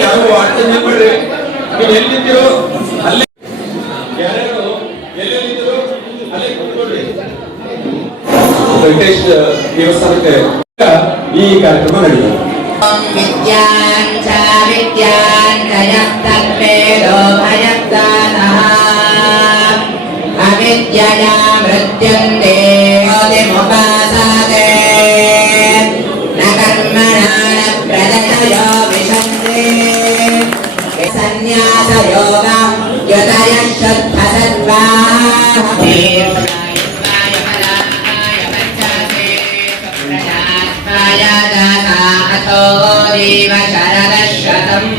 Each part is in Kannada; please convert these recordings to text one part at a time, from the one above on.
ಯಾರು ಅಡ್ಡನೆ ಮಾಡ್ರಿ ನೀವು ಎಲ್ಲಿದ್ದೀರೋ विद्यान् च विद्यान् जयस्तद्वेदो भयस्तानः देव शरदशतम्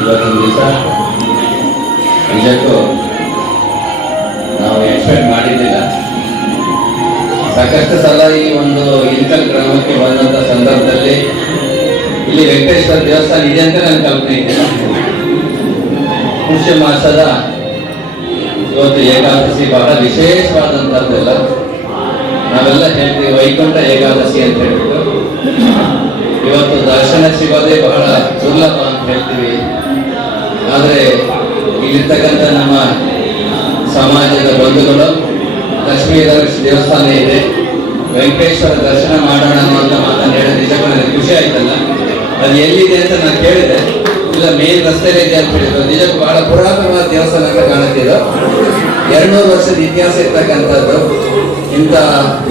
ಇವತ್ತಿನ ದಿವಸ ನಿಜಕ್ಕೂ ನಾವು ಎಕ್ಸ್ಪೆಕ್ಟ್ ಮಾಡಿದ್ದಿಲ್ಲ ಸಾಕಷ್ಟು ಸಲ ಈ ಒಂದು ಇಲ್ಕಲ್ ಗ್ರಾಮಕ್ಕೆ ಬಂದಂತ ಸಂದರ್ಭದಲ್ಲಿ ಇಲ್ಲಿ ವೆಂಕಟೇಶ್ವರ ದೇವಸ್ಥಾನ ಇದೆ ಅಂತ ನನ್ನ ಕಲ್ಪನೆ ಇದ್ದಿಲ್ಲ ಪುಷ್ಯ ಮಾಸದ ಇವತ್ತು ಏಕಾದಶಿ ಬಹಳ ವಿಶೇಷವಾದಂತದ್ದೆಲ್ಲ ನಾವೆಲ್ಲ ಹೇಳ್ತೀವಿ ವೈಕುಂಠ ಏಕಾದಶಿ ಅಂತ ಹೇಳ್ಬಿಟ್ಟು ಇವತ್ತು ದರ್ಶನ ಸಿಗೋದೇ ಬಹಳ ದುರ್ಲಭ ಅಂತ ಹೇಳ್ತೀವಿ. ಆದರೆ ಇಲ್ಲಿರ್ತಕ್ಕಂಥ ನಮ್ಮ ಸಮಾಜದ ಬಂಧುಗಳು, ಲಕ್ಷ್ಮೀ ದೇವಸ್ಥಾನ ಇದೆ. ವೆಂಕಟೇಶ್ವರ ದರ್ಶನ ಮಾಡೋಣ ಅನ್ನುವಂಥ ಮಾತನ್ನು ಹೇಳಿ ನಿಜಕ್ಕೂ ನನಗೆ ಖುಷಿ ಆಯ್ತಲ್ಲ? ಅದು ಎಲ್ಲಿದೆ ಅಂತ ನಾನು ಕೇಳಿದೆ. ಇಲ್ಲ ಮೇನ್ ರಸ್ತೆಯಲ್ಲಿ ಇದೆ ಅಂತ ಹೇಳಿದ್ರು. ನಿಜಕ್ಕೂ ಬಹಳ ಪುರಾತನವಾದ ದೇವಸ್ಥಾನ ಅಂತ ಕಾಣುತ್ತಿದ್ದು ಎರಡ್ನೂರು ವರ್ಷದ ಇತಿಹಾಸ ಇರ್ತಕ್ಕಂಥದ್ದು. ಇಂಥ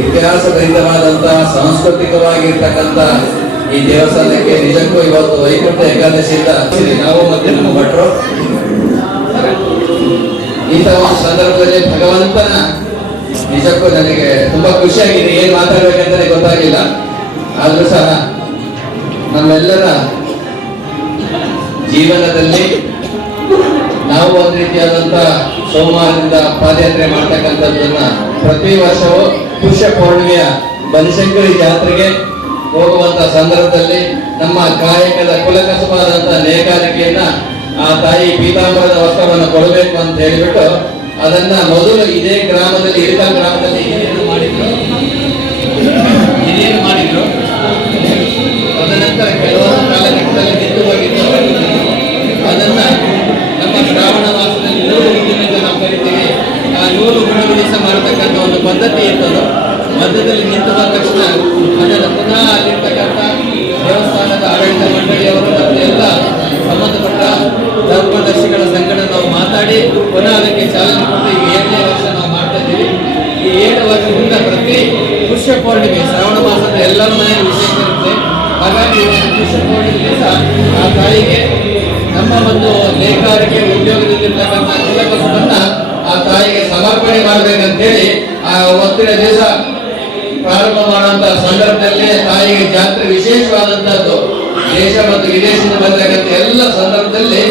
ಇತಿಹಾಸಭರಿತವಾದಂತಹ ಸಾಂಸ್ಕೃತಿಕವಾಗಿರ್ತಕ್ಕಂಥ ಈ ದೇವಸ್ಥಾನಕ್ಕೆ ನಿಜಕ್ಕೂ ಇವತ್ತು ವೈಕುಂಠ ಏಕಾದಶಿಯಿಂದ ನಾವು ಮತ್ತೆ ನಮ್ಮ ಭಟ್ರು. ಇಂಥ ಒಂದು ಸಂದರ್ಭದಲ್ಲಿ ಭಗವಂತನ ನಿಜಕ್ಕೂ ನನಗೆ ತುಂಬಾ ಖುಷಿಯಾಗಿದೆ. ಏನ್ ಮಾತಾಡ್ಬೇಕಂತಾನೆ ಗೊತ್ತಾಗಿಲ್ಲ. ಆದ್ರೂ ಸಹ ನಮ್ಮೆಲ್ಲರ ಜೀವನದಲ್ಲಿ ನಾವು ಒಂದು ರೀತಿಯಾದಂತ ಸೋಮವಾರದಿಂದ ಪಾದಯಾತ್ರೆ ಮಾಡ್ತಕ್ಕಂಥದ್ದನ್ನ ಪ್ರತಿ ವರ್ಷವೂ ಪುಷ್ಯ ಪೌರ್ಣಿಮೆಯ ಬನಶಂಕರಿ ಜಾತ್ರೆಗೆ ಹೋಗುವಂತ ಸಂದರ್ಭದಲ್ಲಿ ನಮ್ಮ ಕಾಯಕದ ಕುಲಕಸವಾದಂಥ ನೇಕಾರಿಕೆಯನ್ನ ಆ ತಾಯಿ ಪೀತಾಂಬರದ ವಸ್ತ್ರವನ್ನು ಕೊಡಬೇಕು ಅಂತ ಹೇಳಿಬಿಟ್ಟು ಅದನ್ನ ಮೊದಲು ಇದೇ ಗ್ರಾಮದಲ್ಲಿ ಇರಿತ ಗ್ರಾಮದಲ್ಲಿ ಮಾಡಿದ್ರು ಹಿರಿಯರು ಮಾಡಿದ್ರು ತದನಂತರ ಕೆಲವೊಂದು ಕಾಲಘಟ್ಟದಲ್ಲಿ ನಿಂತು ಹೋಗಿದ್ದು ಅದನ್ನ ನಮ್ಮ ಶ್ರಾವಣ ಮಾಸದಲ್ಲಿ ನೂರು ಹುಣ್ಣಿಮೆ ಅಂತ ನಾವು ಕರಿತೀವಿ ಆ ನೂರು ಹುಣ್ಣಿಮೆ ದಿವಸ ಮಾಡತಕ್ಕಂಥ ಒಂದು ಪದ್ಧತಿ ಇರ್ತದೆ ಮಧ್ಯದಲ್ಲಿ ನಿಂತು ಬಂದ ತಕ್ಷಣ ಅದನ್ನು ಪುನಃ ಅಲ್ಲಿರ್ತಕ್ಕಂಥ ದೇವಸ್ಥಾನದ ಆಡಳಿತ ಮಂಡಳಿಯವರು ಮತ್ತು ಎಲ್ಲ ಸಂಬಂಧಪಟ್ಟ ಧರ್ಮದರ್ಶಿಗಳ ಸಂಗಡ ನಾವು ಮಾತಾಡಿ ಪುನಃ ಅದಕ್ಕೆ ಚಾಲನೆ ಕೊಟ್ಟು ಈಗ ಏಳನೇ ವರ್ಷ ನಾವು ಮಾಡ್ತಾ ಇದ್ದೀವಿ. ಈ ಏಳು ವರ್ಷದಿಂದ ಪ್ರತಿ ಪುಷ್ಯ ಪೌರ್ಣಿಮೆ ಶ್ರಾವಣ ಮಾಸದ ಎಲ್ಲರ ಮನೆಯಲ್ಲಿ ವಿಶೇಷ ಇರುತ್ತೆ. ಹಾಗಾಗಿ ಪುಷ್ಯ ಪೌರ್ಣಿಮೆ ದಿವಸ ಆ ತಾಯಿಗೆ ನಮ್ಮ ಒಂದು ನೇಕಾರಿಕೆ ಉದ್ಯೋಗದಲ್ಲಿರ್ತಕ್ಕಂಥ ಕುಲಕಸಬನ್ನ ಆ ತಾಯಿಗೆ ಸಮರ್ಪಣೆ ಮಾಡಬೇಕಂತೇಳಿ ಆ ಒತ್ತಿನ ದಿವಸ ಪ್ರಾರಂಭ ಮಾಡುವಂತಹ ಸಂದರ್ಭದಲ್ಲಿ ತಾಯಿಗೆ ಜಾತ್ರೆ ವಿಶೇಷವಾದಂತಹದ್ದು. ದೇಶ ಮತ್ತು ವಿದೇಶದಿಂದ ಬರತಕ್ಕಂಥ ಎಲ್ಲ ಸಂದರ್ಭದಲ್ಲಿ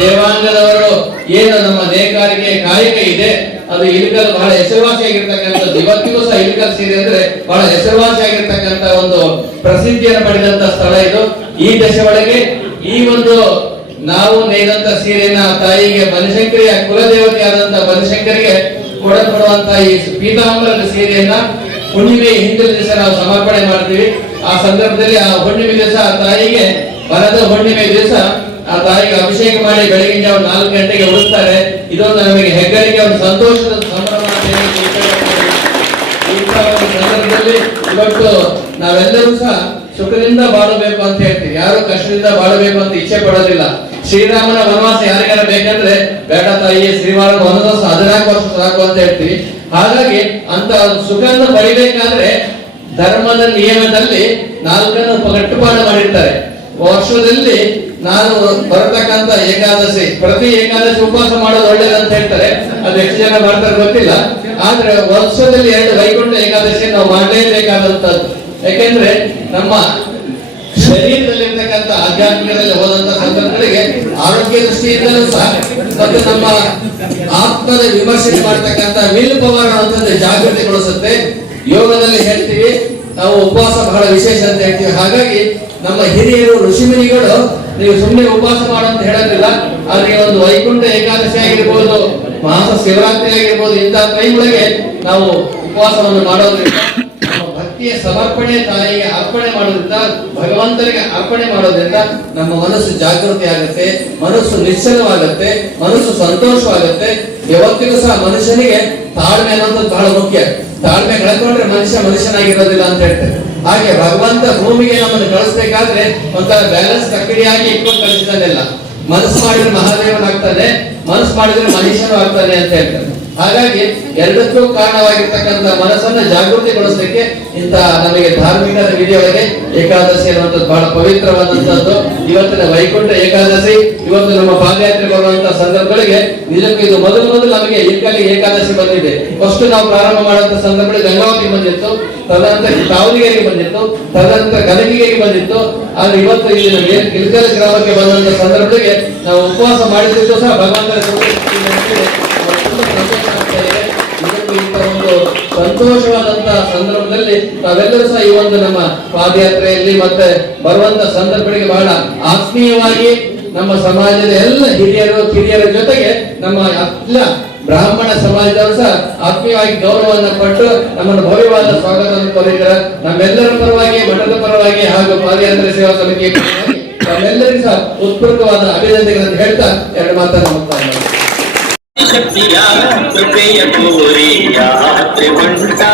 ದೇವಾಂಗದವರು, ಏನು ನಮ್ಮ ನೇಕಾರಿಕೆ ಕಾಯಕ ಇದೆ. ಅದು ಇಳಿಕಲ್ ಬಹಳ ಹೆಸರುವಾಸಿಯಾಗಿರ್ತಕ್ಕಂಥದ್ದು. ಇವತ್ತಿಗೂ ಸಹ ಇಲ್ಕಲ್ ಸೀರೆ ಅಂದ್ರೆ ಬಹಳ ಹೆಸರುವಾಸಿಯಾಗಿರ್ತಕ್ಕಂಥ ಒಂದು ಪ್ರಸಿದ್ಧಿಯನ್ನು ಪಡೆದಂತ ಸ್ಥಳ ಇದು. ಈ ದಶ ಒಳಗೆ ಈ ಒಂದು ನಾವು ನೇದಂತ ಸೀರೆಯನ್ನ ತಾಯಿಗೆ ಬನಶಂಕರಿಯ ಕುಲದೇವತೆ ಆದಂತ ಬನಶಂಕರಿಗೆ ಕೊಡಪಡುವಂತ ಈ ಪೀತಾಂಬರದ ಸೀರೆಯನ್ನ ಹುಣ್ಣಿಮೆ ಹಿಂದಿನ ದಿವಸ ನಾವು ಸಮರ್ಪಣೆ ಮಾಡ್ತೀವಿ. ಆ ಸಂದರ್ಭದಲ್ಲಿ ಆ ಹುಣ್ಣಿಮೆ ದಿವಸ ಆ ತಾಯಿಗೆ ಬರದ ಹುಣ್ಣಿಮೆ ದಿವಸ ಆ ತಾಯಿಗೆ ಅಭಿಷೇಕ ಮಾಡಿ ಬೆಳಗಿನ ಜಾವ ನಾಲ್ಕು ಗಂಟೆಗೆ ಉಳಿಸ್ತಾರೆ ಇದೊಂದು ನಮಗೆ ಹೆಗ್ಗಳಿಕೆ, ಒಂದು ಸಂತೋಷದ ಸಂಭ್ರಮ ಸಂದರ್ಭದಲ್ಲಿ ಇವತ್ತು ನಾವೆಲ್ಲರೂ ಸಹ ಸುಖದಿಂದ ಬಾಳಬೇಕು ಅಂತ ಹೇಳ್ತೀವಿ. ಯಾರು ಕಷ್ಟದಿಂದ ಬಾಳಬೇಕು ಅಂತ ಇಚ್ಛೆ ಪಡೋದಿಲ್ಲ. ಶ್ರೀರಾಮನ ವನವಾಸ ಯಾರಿಗಾರ ಬೇಕಂದ್ರೆ, ಬೇಡ ತಾಯಿ ಶ್ರೀರಾಮನ ವನವಾಸ ಹದಿನಾಲ್ಕು ವರ್ಷ ಸಾಕು ಅಂತ ಹೇಳ್ತೀವಿ. ಹಾಗಾಗಿ ಅಂತ ಸುಖವನ್ನು ಪಡಿಬೇಕಾದ್ರೆ ಧರ್ಮದ ನಿಯಮದಲ್ಲಿ ನಾಲ್ಕನ್ನು ಕಟ್ಟುಪಾಡು ಮಾಡಿರ್ತಾರೆ. ವರ್ಷದಲ್ಲಿ ನಾನು ಬರತಕ್ಕಂತ ಏಕಾದಶಿ, ಪ್ರತಿ ಏಕಾದಶಿ ಉಪವಾಸ ಮಾಡೋದು ಅಂತ ಹೇಳ್ತಾರೆ. ಅದು ಎಷ್ಟು ಜನ ಮಾಡ್ತಾರೆ ಗೊತ್ತಿಲ್ಲ. ಆದ್ರೆ ವರ್ಷದಲ್ಲಿ ಎರಡು ವೈಕುಂಠ ಏಕಾದಶಿ ನಾವು ಮಾಡಲೇಬೇಕಾದಂತದ್ದು ಯಾಕೆಂದ್ರೆ ನಮ್ಮ ಶರೀರದಲ್ಲಿರ್ತಕ್ಕಂಥ ಆಧ್ಯಾತ್ಮಿಕದಲ್ಲಿ ಹೋದಂತಹ ಸಂದರ್ಭಗಳಿಗೆ ಆರೋಗ್ಯ ದೃಷ್ಟಿಯಿಂದಲೂ ಸಹ ಮತ್ತು ನಮ್ಮ ಆತ್ಮದ ವಿಮರ್ಶೆ ಮಾಡ್ತಕ್ಕಂತ ವಿಲ್ ಪವರ್ ಅಂತಂದ್ರೆ ಜಾಗೃತಿಗೊಳಿಸುತ್ತೆ ಯೋಗದಲ್ಲಿ ಹೇಳ್ತೀವಿ, ನಾವು ಉಪವಾಸ ಬಹಳ ವಿಶೇಷ ಅಂತ ಹೇಳ್ತೀವಿ. ಹಾಗಾಗಿ ನಮ್ಮ ಹಿರಿಯರು, ಋಷಿಮುನಿಗಳು ನೀವು ಸುಮ್ಮನೆ ಉಪವಾಸ ಮಾಡು ಅಂತ ಹೇಳೋದಿಲ್ಲ. ಆದ್ರೆ ಒಂದು ವೈಕುಂಠ ಏಕಾದಶಿ ಆಗಿರ್ಬೋದು ಮಾಸ ಶಿವರಾತ್ರಿ ಆಗಿರ್ಬೋದು ಇಂತಹ ಒಳಗೆ ನಾವು ಉಪವಾಸವನ್ನು ಮಾಡೋದ್ರಿಂದ ಭಕ್ತಿಯ ಸಮರ್ಪಣೆ ತಾಯಿಗೆ ಅರ್ಪಣೆ ಮಾಡೋದ್ರಿಂದ ಭಗವಂತನಿಗೆ ಅರ್ಪಣೆ ಮಾಡೋದ್ರಿಂದ ನಮ್ಮ ಮನಸ್ಸು ಜಾಗೃತಿ ಆಗುತ್ತೆ, ಮನಸ್ಸು ನಿಶ್ಚಲವಾಗುತ್ತೆ, ಮನಸ್ಸು ಸಂತೋಷವಾಗುತ್ತೆ. ಯಾವತ್ತಿಗೂ ಸಹ ಮನುಷ್ಯನಿಗೆ ತಾಳ್ಮೆ ಅನ್ನೋದು ಬಹಳ ಮುಖ್ಯ. ತಾಳ್ಮೆ ಕಳ್ಕೊಂಡ್ರೆ ಮನುಷ್ಯ ಮನುಷ್ಯನಾಗಿರೋದಿಲ್ಲ ಅಂತ ಹೇಳ್ತಾರೆ. ಹಾಗೆ ಭಗವಂತ ಭೂಮಿಗೆ ನಮ್ಮನ್ನು ಕಳಿಸ್ಬೇಕಾದ್ರೆ ಒಂಥರ ಬ್ಯಾಲೆನ್ಸ್ ಕಕ್ಕಡಿಯಾಗಿ ಇಟ್ಕೊಂಡು ಕಳಿಸಿದಾನೆಲ್ಲ ಮನಸ್ಸು ಮಾಡಿದ್ರೆ ಮಹಾದೇವನಾಗ್ತಾನೆ, ಮನಸ್ಸು ಮಾಡಿದ್ರೆ ಮನುಷ್ಯನು ಆಗ್ತಾನೆ ಅಂತ ಹೇಳ್ತಾರೆ. ಹಾಗಾಗಿ ಎರಡಕ್ಕೂ ಕಾರಣವಾಗಿರ್ತಕ್ಕಂಥ ಮನಸ್ಸನ್ನ ಜಾಗೃತಿಗೊಳಿಸಲಿಕ್ಕೆ ಇಂತ ನಮಗೆ ಧಾರ್ಮಿಕ ವಿಧಿಯೊಳಗೆ ಏಕಾದಶಿ ಅನ್ನುವಂಥದ್ದು ಬಹಳ ಪವಿತ್ರವಾದಂತದ್ದು ಇವತ್ತಿನ ವೈಕುಂಠ ಏಕಾದಶಿ, ಇವತ್ತು ನಮ್ಮ ಪಾದಯಾತ್ರೆ ಬರುವಂತಹ ಸಂದರ್ಭಗಳಿಗೆ ನಿಜಕ್ಕೂ ಇದು ಮೊದಲು ಮೊದಲು ನಮಗೆ ಈಗಾಗಲೇ ಏಕಾದಶಿ ಬಂದಿದೆ. ಫಸ್ಟ್ ನಾವು ಪ್ರಾರಂಭ ಮಾಡುವಂತಹ ಸಂದರ್ಭದಲ್ಲಿ ಗಂಗಾವತಿ ಬಂದಿತ್ತು, ತದನಂತರ ದಾವಣಗೆರೆಗೆ ಬಂದಿತ್ತು, ತದನಂತರ ಗದಗಿಗೆಗೆ ಬಂದಿತ್ತು. ಆದ್ರೆ ಇವತ್ತು ಇಲ್ಲಿ ಏನ್ ಗ್ರಾಮಕ್ಕೆ ಬಂದಂತ ಸಂದರ್ಭಗಳಿಗೆ ನಾವು ಉಪವಾಸ ಮಾಡಿದ್ದು ಸಹ ಭಗವಂತನ ಇಂಥ ಒಂದು ಸಂತೋಷವಾದಂತಹ ಸಂದರ್ಭದಲ್ಲಿ ತಾವೆಲ್ಲರೂ ಸಹ ಈ ಒಂದು ನಮ್ಮ ಪಾದಯಾತ್ರೆಯಲ್ಲಿ ಮತ್ತೆ ಬರುವಂತ ಸಂದರ್ಭಗಳಿಗೆ ಬಹಳ ಆತ್ಮೀಯವಾಗಿ ನಮ್ಮ ಸಮಾಜದ ಎಲ್ಲ ಹಿರಿಯರು, ಕಿರಿಯರ ಜೊತೆಗೆ ನಮ್ಮ ಎಲ್ಲ ಬ್ರಾಹ್ಮಣ ಸಮಾಜದವರು ಸಹ ಆತ್ಮೀಯವಾಗಿ ಗೌರವವನ್ನು ಪಟ್ಟು ನಮ್ಮನ್ನು ಭವ್ಯವಾದ ಸ್ವಾಗತವನ್ನು ಕೋರಿದ್ದಾರೆ ನಮ್ಮೆಲ್ಲರ ಪರವಾಗಿ, ಮಠದ ಪರವಾಗಿ ಹಾಗೂ ಪಾದಯಾತ್ರೆ ಸೇವಾ ಸಮಿತಿಯ ಪರವಾಗಿ ತಮ್ಮೆಲ್ಲರಿಗೂ ಸಹ ಉತ್ಪೂರ್ವವಾದ ಅಭಿನಂದನೆಗಳನ್ನು ಹೇಳ್ತಾ ಎರಡು ಮಾತನ್ನು ಮಾಡ್ತೀನಿ. ശക്തിയാ ഹൃദയ പൂരിയാ ത്രിപുണ്ടാ